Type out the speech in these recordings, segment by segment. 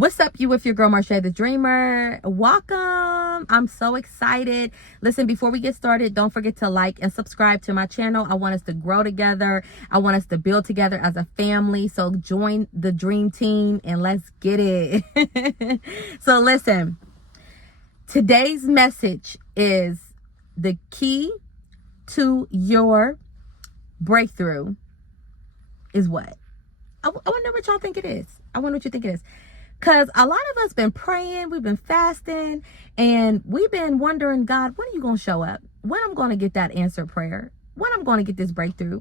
What's up, you with your girl Marsha the Dreamer? Welcome. I'm so excited. Listen, before we get started, don't forget to like and subscribe to my channel. I want us to grow together. I want us to build together as a family. So join the dream team and let's get it. So listen, today's message is the key to your breakthrough is what? I wonder what y'all think it is. I wonder what you think it is. Because a lot of us been praying, we've been fasting, and we've been wondering, God, when are you going to show up? When I'm going to get that answered prayer? When I'm going to get this breakthrough?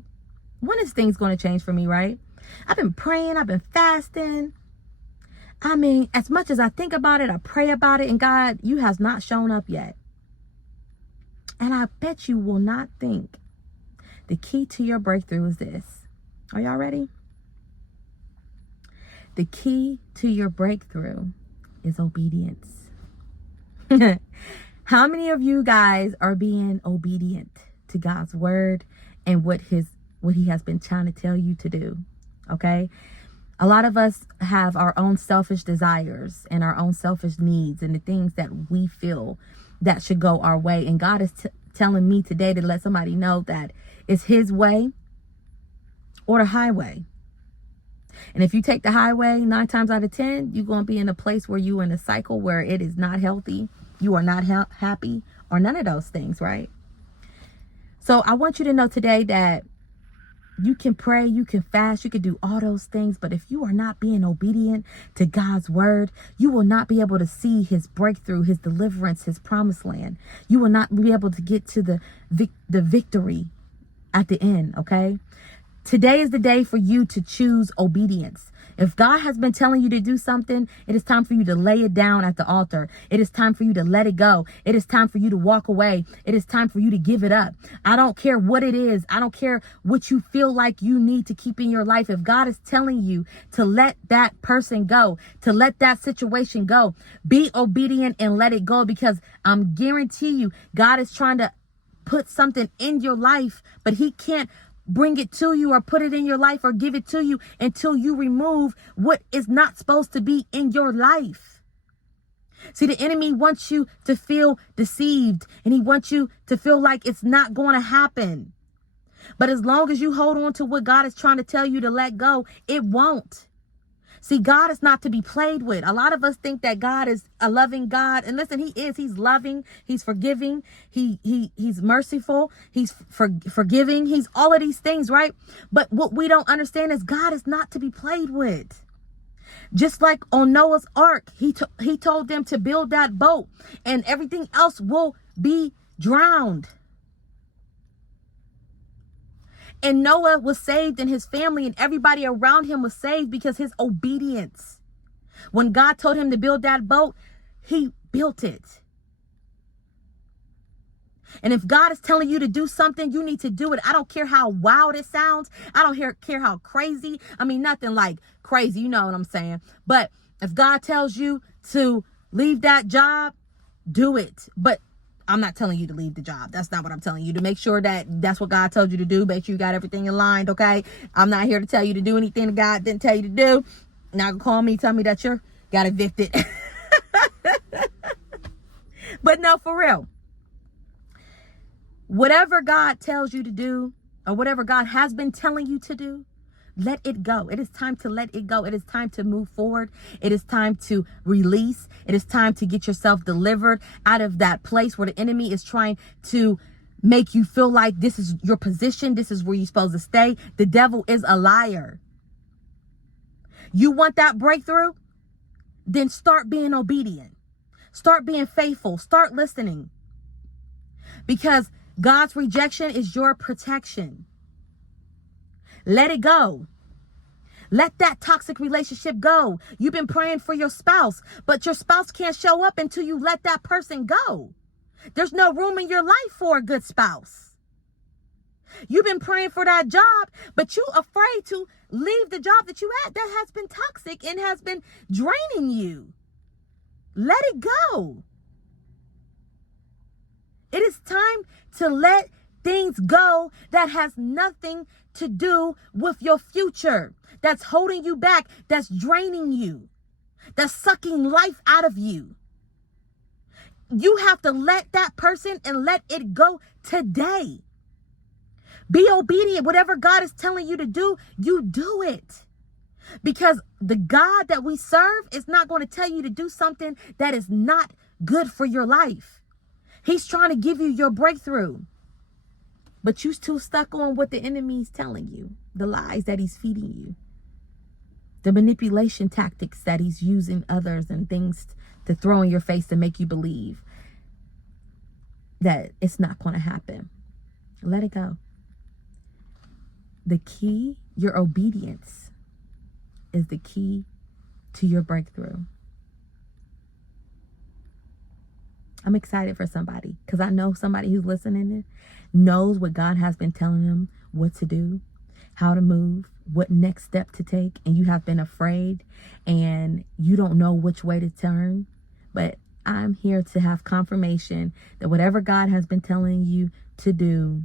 When is things going to change for me, right? I've been praying, I've been fasting. I mean, as much as I think about it, I pray about it, and God, you has not shown up yet. And I bet you will not think the key to your breakthrough is this. Are y'all ready? The key to your breakthrough is obedience. How many of you guys are being obedient to God's word and what he has been trying to tell you to do? Okay? A lot of us have our own selfish desires and our own selfish needs and the things that we feel that should go our way. And God is telling me today to let somebody know that it's his way or the highway. And if you take the highway, 9 times out of 10, you're going to be in a place where you're in a cycle where it is not healthy. You are not happy or none of those things, right? So I want you to know today that you can pray, you can fast, you can do all those things. But if you are not being obedient to God's word, you will not be able to see his breakthrough, his deliverance, his promised land. You will not be able to get to the victory at the end, okay? Today is the day for you to choose obedience. If God has been telling you to do something, it is time for you to lay it down at the altar. It is time for you to let it go. It is time for you to walk away. It is time for you to give it up. I don't care what it is. I don't care what you feel like you need to keep in your life. If God is telling you to let that person go, to let that situation go, be obedient and let it go, because I'm guarantee you, God is trying to put something in your life, but he can't bring it to you or put it in your life or give it to you until you remove what is not supposed to be in your life. See, the enemy wants you to feel deceived and he wants you to feel like it's not going to happen. But as long as you hold on to what God is trying to tell you to let go, it won't. See, God is not to be played with. A lot of us think that God is a loving God. And listen, he is. He's loving. He's forgiving. He's merciful. He's forgiving. He's all of these things, right? But what we don't understand is God is not to be played with. Just like on Noah's Ark, he told them to build that boat and everything else will be drowned. And Noah was saved and his family and everybody around him was saved because his obedience. When God told him to build that boat, he built it. And if God is telling you to do something, you need to do it. I don't care how wild it sounds. I don't care how crazy. I mean, nothing like crazy. You know what I'm saying? But if God tells you to leave that job, do it. But I'm not telling you to leave the job. That's not what I'm telling you. To make sure that that's what God told you to do. Make sure you got everything in line, okay? I'm not here to tell you to do anything that God didn't tell you to do. Now call me, tell me that you got evicted. But no, for real. Whatever God tells you to do, or whatever God has been telling you to do, let it go. It is time to let it go. It is time to move forward. It is time to release. It is time to get yourself delivered out of that place where the enemy is trying to make you feel like this is your position. This is where you're supposed to stay. The devil is a liar. You want that breakthrough? Then start being obedient. Start being faithful. Start listening. Because God's rejection is your protection. Let it go. Let that toxic relationship go. You've been praying for your spouse, but your spouse can't show up until you let that person go. There's no room in your life for a good spouse. You've been praying for that job, but you're afraid to leave the job that you had that has been toxic and has been draining you. Let it go. It is time to let things go that has nothing to do with your future, that's holding you back, that's draining you. that's sucking life out of you. You have to let that person and let it go today. Be obedient. Whatever God is telling you to do, you do it. Because the God that we serve is not going to tell you to do something that is not good for your life. He's trying to give you your breakthrough. But you're still stuck on what the enemy's telling you, the lies that he's feeding you, the manipulation tactics that he's using others and things to throw in your face to make you believe that it's not going to happen. Let it go. The key, your obedience, is the key to your breakthrough. I'm excited for somebody because I know somebody who's listening knows what God has been telling them what to do, how to move, what next step to take, and you have been afraid and you don't know which way to turn. But I'm here to have confirmation that whatever God has been telling you to do,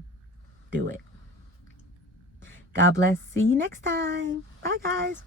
do it. God bless. See you next time. Bye, guys.